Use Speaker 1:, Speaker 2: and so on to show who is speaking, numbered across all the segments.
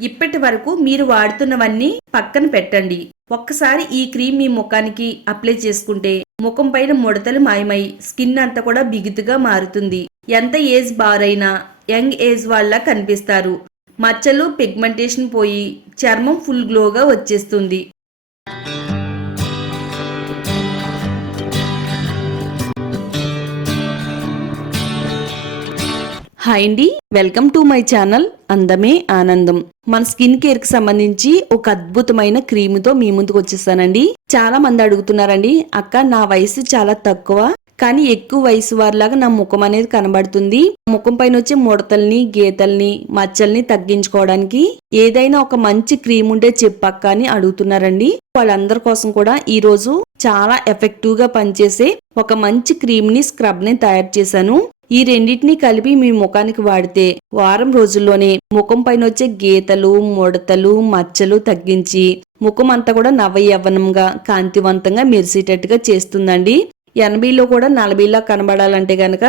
Speaker 1: ఇప్పటి వరకు మీరు వాడుతున్నవన్నీ పక్కన పెట్టండి. ఒక్కసారి ఈ క్రీమ్ మీ ముఖానికి అప్లై చేసుకుంటే ముఖం పైన ముడతలు మాయమై స్కిన్ అంతా కూడా బిగుతుగా మారుతుంది. ఎంత ఏజ్ బారైనా యంగ్ ఏజ్ వాళ్ళ కనిపిస్తారు. మచ్చలు పిగ్మెంటేషన్ పోయి చర్మం ఫుల్ గ్లోగా వచ్చేస్తుంది. హాయ్ అండి. వెల్కమ్ టు మై ఛానల్ అందమే ఆనందం. మన స్కిన్ కేర్కి సంబంధించి ఒక అద్భుతమైన క్రీమ్తో మీ ముందుకు వచ్చేసానండి. చాలా మంది అడుగుతున్నారండి అక్క నా వయసు చాలా తక్కువ కానీ ఎక్కువ వయసు వారిలాగా నా ముఖం అనేది కనబడుతుంది. ముఖం పైన వచ్చే ముడతల్ని గీతల్ని మచ్చల్ని తగ్గించుకోవడానికి ఏదైనా ఒక మంచి క్రీమ్ ఉంటే చెప్పక్క అని అడుగుతున్నారండి. వాళ్ళందరి కోసం కూడా ఈ రోజు చాలా ఎఫెక్టివ్గా పనిచేసే ఒక మంచి క్రీమ్ని స్క్రబ్ని తయారు చేశాను. ఈ రెండింటిని కలిపి మీ ముఖానికి వాడితే వారం రోజుల్లోనే ముఖం పైన వచ్చే గీతలు ముడతలు మచ్చలు తగ్గించి ముఖం అంతా కూడా నవయవ్వనంగా కాంతివంతంగా మెరిసేటట్టుగా చేస్తుందండి. ఎనభైలో కూడా నలభైలా కనబడాలంటే గనక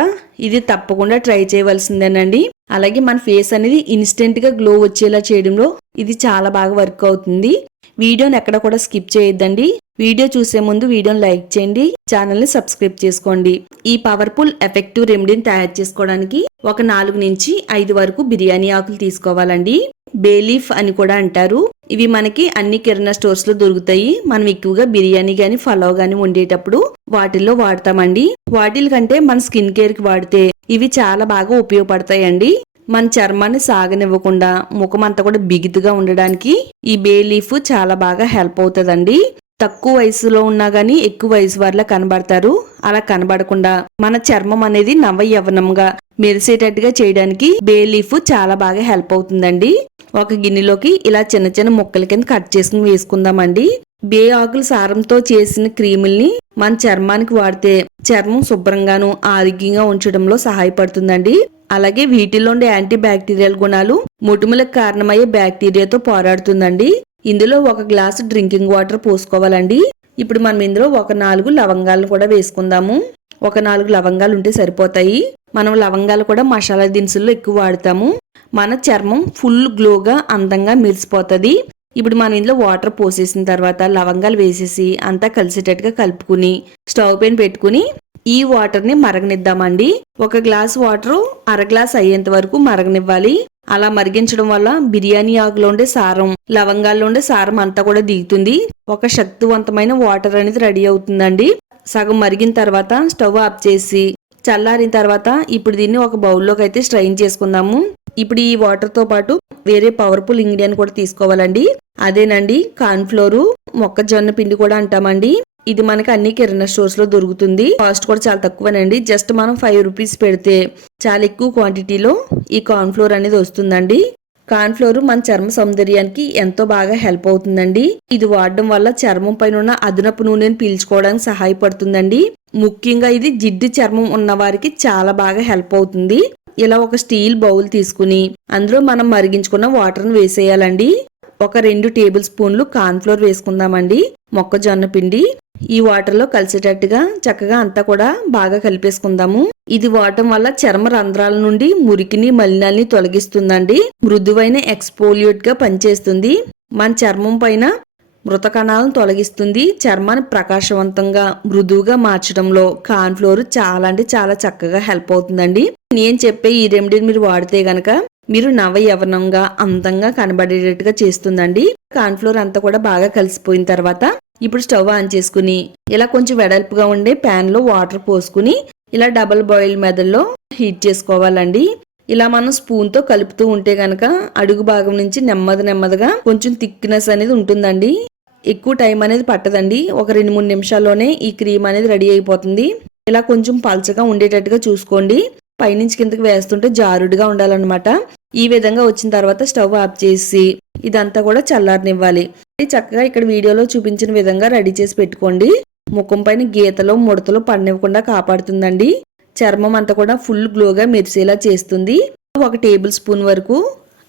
Speaker 1: ఇది తప్పకుండా ట్రై చేయవలసిందేనండి. అలాగే మన ఫేస్ అనేది ఇన్స్టెంట్గా గ్లో వచ్చేలా చేయడంలో ఇది చాలా బాగా వర్క్ అవుతుంది. వీడియోని ఎక్కడ కూడా స్కిప్ చేయొద్దండి. వీడియో చూసే ముందు వీడియోని లైక్ చేయండి. ఛానల్ని సబ్స్క్రైబ్ చేసుకోండి. ఈ పవర్ఫుల్ ఎఫెక్టివ్ రెమెడీని తయారు చేసుకోవడానికి ఒక నాలుగు నుంచి ఐదు వరకు బిర్యానీ ఆకులు తీసుకోవాలండి. బేలీఫ్ అని కూడా అంటారు. ఇవి మనకి అన్ని కిరాణా స్టోర్స్లో దొరుకుతాయి. మనం ఎక్కువగా బిర్యానీ గాని ఫలావ్ గాని వండేటప్పుడు వాటిల్లో వాడతామండి. వాటిల కంటే మన స్కిన్ కేర్కి వాడితే ఇవి చాలా బాగా ఉపయోగపడతాయండి. మన చర్మాన్ని సాగనివ్వకుండా ముఖం అంతా కూడా బిగితుగా ఉండడానికి ఈ బే లీఫ్ చాలా బాగా హెల్ప్ అవుతుందండి. తక్కువ వయసులో ఉన్నా గానీ ఎక్కువ వయసు వారిలా కనబడతారు. అలా కనబడకుండా మన చర్మం అనేది నవ యవనంగా మెరిసేటట్టుగా చేయడానికి బే లీఫ్ చాలా బాగా హెల్ప్ అవుతుందండి. ఒక గిన్నెలోకి ఇలా చిన్న చిన్న ముక్కల కింద కట్ చేసుకుని వేసుకుందామండి. బే ఆకుల సారంతో చేసిన క్రీముల్ని మన చర్మానికి వాడితే చర్మం శుభ్రంగాను ఆరోగ్యంగా ఉంచడంలో సహాయపడుతుందండి. అలాగే వీటిలో ఉండే యాంటీ బ్యాక్టీరియల్ గుణాలు ముటుములకు కారణమయ్యే బ్యాక్టీరియాతో పోరాడుతుందండి. ఇందులో ఒక గ్లాసు డ్రింకింగ్ వాటర్ పోసుకోవాలండి. ఇప్పుడు మనం ఇందులో ఒక నాలుగు లవంగాలను కూడా వేసుకుందాము. ఒక నాలుగు లవంగాలు ఉంటే సరిపోతాయి. మనం లవంగాలు కూడా మసాలా దినుసుల్లో ఎక్కువ వాడతాము. మన చర్మం ఫుల్ గ్లోగా అందంగా మెరిసిపోతుంది. ఇప్పుడు మనం ఇందులో వాటర్ పోసేసిన తర్వాత లవంగాలు వేసేసి అంతా కలిసేటట్టుగా కలుపుకుని స్టవ్ పైన పెట్టుకుని ఈ వాటర్ని మరగనిద్దామండి. ఒక గ్లాస్ వాటర్ అర గ్లాస్ అయ్యేంత వరకు మరగనివ్వాలి. అలా మరిగించడం వల్ల బిర్యానీ ఆకులో ఉండే సారం లవంగాల్లో ఉండే సారం అంతా కూడా దిగుతుంది. ఒక శక్తివంతమైన వాటర్ అనేది రెడీ అవుతుందండి. సగం మరిగిన తర్వాత స్టవ్ ఆఫ్ చేసి చల్లారిన తర్వాత ఇప్పుడు దీన్ని ఒక బౌల్లోకి అయితే స్ట్రైన్ చేసుకుందాము. ఇప్పుడు ఈ వాటర్తో పాటు వేరే పవర్ఫుల్ ఇంగ్రీడియంట్ కూడా తీసుకోవాలండి. అదేనండి కార్న్ఫ్లోరు మొక్కజొన్న పిండి కూడా అంటామండి. ఇది మనకి అన్ని కిరాణా స్టోర్స్లో దొరుకుతుంది. కాస్ట్ కూడా చాలా తక్కువనండి. జస్ట్ మనం ఫైవ్ రూపీస్ పెడితే చాలా ఎక్కువ క్వాంటిటీలో ఈ కార్న్ ఫ్లోర్ అనేది వస్తుందండి. కార్న్ఫ్లోర్ మన చర్మ సౌందర్యానికి ఎంతో బాగా హెల్ప్ అవుతుందండి. ఇది వాడడం వల్ల చర్మం పైన ఉన్న అదనపు నూనెను పీల్చుకోవడానికి సహాయపడుతుందండి. ముఖ్యంగా ఇది జిడ్డు చర్మం ఉన్న వారికి చాలా బాగా హెల్ప్ అవుతుంది. ఇలా ఒక స్టీల్ బౌల్ తీసుకుని అందులో మనం మరిగించుకున్న వాటర్ని వేసేయాలండి. ఒక రెండు టేబుల్ స్పూన్లు కార్న్ఫ్లోర్ వేసుకుందామండి. మొక్కజొన్న పిండి ఈ వాటర్లో కలిసేటట్టుగా చక్కగా అంతా కూడా బాగా కలిపేసుకుందాము. ఇది వాడటం వల్ల చర్మ రంధ్రాల నుండి మురికిని మలినాల్ని తొలగిస్తుందండి. మృదువైన ఎక్స్పోలియోట్గా పనిచేస్తుంది. మన చర్మం పైన మృత కణాలను తొలగిస్తుంది. చర్మాన్ని ప్రకాశవంతంగా మృదువుగా మార్చడంలో కార్న్ఫ్లోర్ చాలా అంటే చాలా చక్కగా హెల్ప్ అవుతుందండి. నేను చెప్పే ఈ రెమెడీని మీరు వాడితే గనక మీరు నవయవనంగా అందంగా కనబడేటట్టుగా చేస్తుందండి. కాన్ఫ్లోర్ అంతా కూడా బాగా కలిసిపోయిన తర్వాత ఇప్పుడు స్టవ్ ఆన్ చేసుకుని ఇలా కొంచెం వెడల్పుగా ఉండే ప్యాన్లో వాటర్ పోసుకుని ఇలా డబల్ బాయిల్ మెదడులో హీట్ చేసుకోవాలండి. ఇలా మనం స్పూన్తో కలుపుతూ ఉంటే గనక అడుగు భాగం నుంచి నెమ్మది నెమ్మదిగా కొంచెం థిక్నెస్ అనేది ఉంటుందండి. ఎక్కువ టైం అనేది పట్టదండి. ఒక రెండు మూడు నిమిషాల్లోనే ఈ క్రీమ్ అనేది రెడీ అయిపోతుంది. ఇలా కొంచెం పల్చగా ఉండేటట్టుగా చూసుకోండి. పైనుంచి కిందకి వేస్తుంటే జారుడుగా ఉండాలన్నమాట. ఈ విధంగా వచ్చిన తర్వాత స్టవ్ ఆఫ్ చేసి ఇదంతా కూడా చల్లారనివ్వాలి. చక్కగా ఇక్కడ వీడియోలో చూపించిన విధంగా రెడీ చేసి పెట్టుకోండి. ముఖం పైన గీతలు ముడతలు పడినివ్వకుండా కాపాడుతుందండి. చర్మం అంతా కూడా ఫుల్ గ్లోగా మెరిసేలా చేస్తుంది. ఒక టేబుల్ స్పూన్ వరకు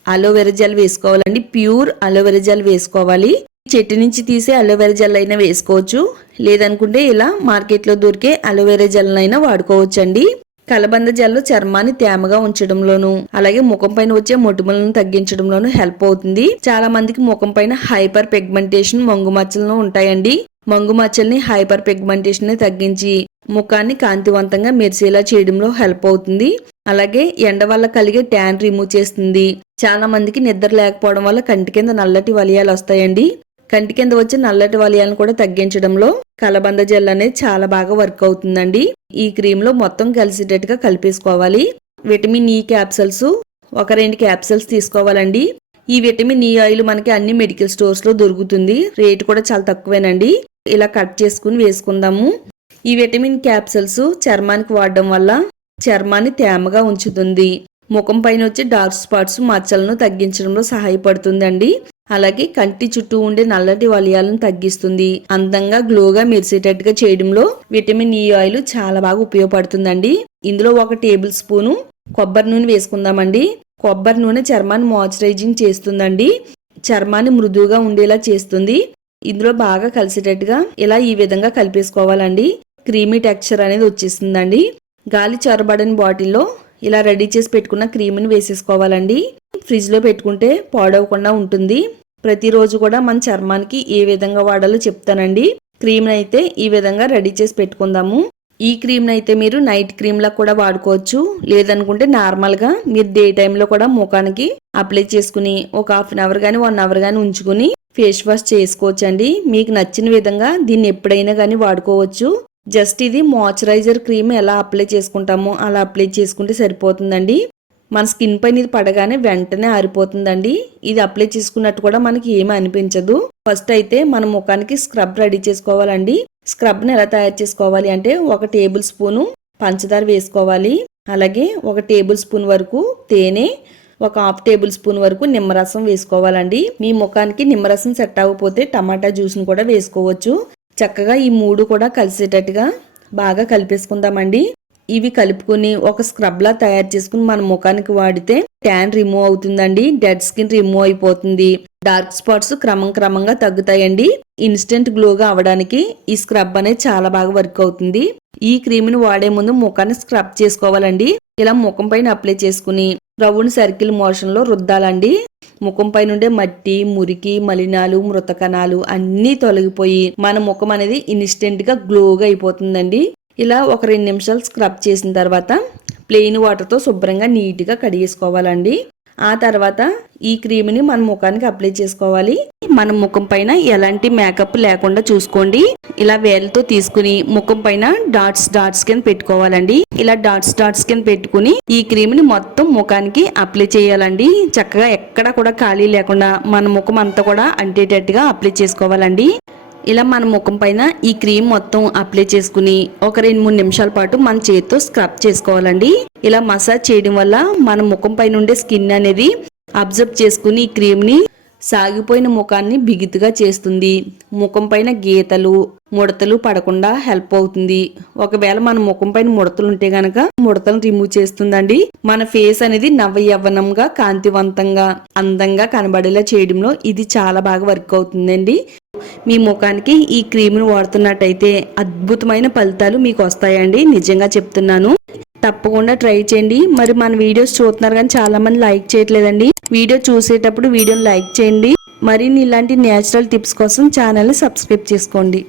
Speaker 1: అలోవెరా జెల్ వేసుకోవాలండి. ప్యూర్ అలోవెరా జెల్ వేసుకోవాలి. చెట్టు నుంచి తీసే అలోవెరా జెల్ అయినా వేసుకోవచ్చు. లేదనుకుంటే ఇలా మార్కెట్లో దొరికే అలోవెరా జెల్ అయినా వాడుకోవచ్చండి. కలబంద జల్లు చర్మాన్ని తేమగా ఉంచడంలోను అలాగే ముఖం పైన వచ్చే మొటిమలను తగ్గించడంలోను హెల్ప్ అవుతుంది. చాలా మందికి ముఖం పైన హైపర్ పిగ్మెంటేషన్ మంగు మచ్చలను ఉంటాయండి. మంగు మచ్చల్ని హైపర్ పిగ్మెంటేషన్ని తగ్గించి ముఖాన్ని కాంతివంతంగా మెరిసేలా చేయడంలో హెల్ప్ అవుతుంది. అలాగే ఎండ వల్ల కలిగే ట్యాన్ రిమూవ్ చేస్తుంది. చాలా మందికి నిద్ర లేకపోవడం వల్ల కంటి కింద నల్లటి వలయాలు వస్తాయండి. కంటి కింద వచ్చే నల్లటి వలయాలను కూడా తగ్గించడంలో కలబంద జెల్ అనేది చాలా బాగా వర్క్ అవుతుందండి. ఈ క్రీమ్లో మొత్తం కలిసేటట్టుగా కలిపేసుకోవాలి. విటమిన్ ఈ క్యాప్సల్స్ ఒక రెండు క్యాప్సల్స్ తీసుకోవాలండి. ఈ విటమిన్ ఈ ఆయిల్ మనకి అన్ని మెడికల్ స్టోర్స్లో దొరుకుతుంది. రేట్ కూడా చాలా తక్కువేనండి. ఇలా కట్ చేసుకుని వేసుకుందాము. ఈ విటమిన్ క్యాప్సల్స్ చర్మానికి వాడడం వల్ల చర్మాన్ని తేమగా ఉంచుతుంది. ముఖం పైన వచ్చే డార్క్ స్పాట్స్ మచ్చలను తగ్గించడంలో సహాయపడుతుందండి. అలాగే కంటి చుట్టూ ఉండే నల్లటి వలయాలను తగ్గిస్తుంది. అందంగా గ్లోగా మెరిసేటట్టుగా చేయడంలో విటమిన్ ఈ ఆయిల్ చాలా బాగా ఉపయోగపడుతుందండి. ఇందులో ఒక టేబుల్ స్పూను కొబ్బరి నూనె వేసుకుందామండి. కొబ్బరి నూనె చర్మాన్ని మాయిశ్చరైజింగ్ చేస్తుందండి. చర్మాన్ని మృదువుగా ఉండేలా చేస్తుంది. ఇందులో బాగా కలిసేటట్టుగా ఇలా ఈ విధంగా కలిపేసుకోవాలండి. క్రీమీ టెక్స్చర్ అనేది వచ్చేస్తుందండి. గాలి చొరబడని బాటిల్లో ఇలా రెడీ చేసి పెట్టుకున్న క్రీమ్ని వేసేసుకోవాలండి. ఫ్రిడ్జ్లో పెట్టుకుంటే పాడవకుండా ఉంటుంది. ప్రతిరోజు కూడా మన చర్మానికి ఏ విధంగా వాడాలో చెప్తానండి. క్రీమ్ని అయితే ఈ విధంగా రెడీ చేసి పెట్టుకుందాము. ఈ క్రీమ్ని అయితే మీరు నైట్ క్రీమ్లా కూడా వాడుకోవచ్చు. లేదనుకుంటే నార్మల్గా మీరు డే టైంలో కూడా ముఖానికి అప్లై చేసుకుని ఒక హాఫ్ అన్ అవర్ కానీ వన్ అవర్ కానీ ఉంచుకుని ఫేస్ వాష్ చేసుకోవచ్చు అండి మీకు నచ్చిన విధంగా దీన్ని ఎప్పుడైనా కానీ వాడుకోవచ్చు. జస్ట్ ఇది మాయిశ్చరైజర్ క్రీమ్ ఎలా అప్లై చేసుకుంటామో అలా అప్లై చేసుకుంటే సరిపోతుందండి. మన స్కిన్ పైన ఇది పడగానే వెంటనే ఆరిపోతుందండి. ఇది అప్లై చేసుకున్నట్టు కూడా మనకి ఏమీ అనిపించదు. ఫస్ట్ అయితే మన ముఖానికి స్క్రబ్ రెడీ చేసుకోవాలండి. స్క్రబ్ని ఎలా తయారు చేసుకోవాలి అంటే ఒక టేబుల్ స్పూను పంచదార వేసుకోవాలి. అలాగే ఒక టేబుల్ స్పూన్ వరకు తేనె ఒక హాఫ్ టేబుల్ స్పూన్ వరకు నిమ్మరసం వేసుకోవాలండి. మీ ముఖానికి నిమ్మరసం సెట్ అవ్వకపోతే టమాటా జ్యూస్ని కూడా వేసుకోవచ్చు. చక్కగా ఈ మూడు కూడా కలిసేటట్టుగా బాగా కలిపేసుకుందామండి. ఇవి కలుపుకొని ఒక స్క్రబ్ లా తయారు చేసుకుని మన ముఖానికి వాడితే ట్యాన్ రిమూవ్ అవుతుందండి. డెడ్ స్కిన్ రిమూవ్ అయిపోతుంది. డార్క్ స్పాట్స్ క్రమం క్రమంగా తగ్గుతాయండి. ఇన్స్టెంట్ గ్లోగా అవడానికి ఈ స్క్రబ్ అనేది చాలా బాగా వర్క్ అవుతుంది. ఈ క్రీమ్ని వాడే ముందు ముఖాన్ని స్క్రబ్ చేసుకోవాలండి. ఇలా ముఖం పైన అప్లై చేసుకుని రౌండ్ సర్కిల్ మోషన్లో రుద్దాలండి. ముఖం పైన ఉండే మట్టి మురికి మలినాలు మృత కణాలు అన్నీ తొలగిపోయి మన ముఖం అనేది ఇన్స్టెంట్గా గ్లోగా అయిపోతుందండి. ఇలా ఒక రెండు నిమిషాలు స్క్రబ్ చేసిన తర్వాత ప్లెయిన్ వాటర్తో శుభ్రంగా నీట్గా కడిగేసుకోవాలండి. ఆ తర్వాత ఈ క్రీమ్ని మన ముఖానికి అప్లై చేసుకోవాలి. మన ముఖం పైన ఎలాంటి మేకప్ లేకుండా చూసుకోండి. ఇలా వేలతో తీసుకుని ముఖం పైన డాట్స్ డాట్స్ కింద పెట్టుకోవాలండి. ఇలా డాట్స్ డాట్స్ కింద పెట్టుకుని ఈ క్రీమ్ని మొత్తం ముఖానికి అప్లై చేయాలండి. చక్కగా ఎక్కడ కూడా ఖాళీ లేకుండా మన ముఖం అంతా కూడా అంటేటట్టుగా అప్లై చేసుకోవాలండి. ఇలా మన ముఖం పైన ఈ క్రీమ్ మొత్తం అప్లై చేసుకుని ఒక రెండు మూడు నిమిషాల పాటు మన చేతితో స్క్రబ్ చేసుకోవాలండి. ఇలా మసాజ్ చేయడం వల్ల మన ముఖం పైన ఉండే స్కిన్ అనేది అబ్జర్వ్ చేసుకుని ఈ క్రీమ్ని సాగిపోయిన ముఖాన్ని బిగితుగా చేస్తుంది. ముఖం పైన గీతలు ముడతలు పడకుండా హెల్ప్ అవుతుంది. ఒకవేళ మన ముఖం పైన ముడతలు ఉంటే గనక ముడతలు రిమూవ్ చేస్తుందండి. మన ఫేస్ అనేది నవ యవ్వనంగా కాంతివంతంగా అందంగా కనబడేలా చేయడంలో ఇది చాలా బాగా వర్క్ అవుతుందండి. మీ ముఖానికి ఈ క్రీమ్ను వాడుతున్నట్టయితే అద్భుతమైన ఫలితాలు మీకు వస్తాయండి. నిజంగా చెప్తున్నాను. తప్పకుండా ట్రై చేయండి. మరి మన వీడియోస్ చూస్తున్నారు కానీ చాలా మంది లైక్ చేయట్లేదండి. వీడియో చూసేటప్పుడు వీడియోని లైక్ చేయండి. మరిన్ని ఇలాంటి నేచురల్ టిప్స్ కోసం ఛానల్ని సబ్స్క్రైబ్ చేసుకోండి.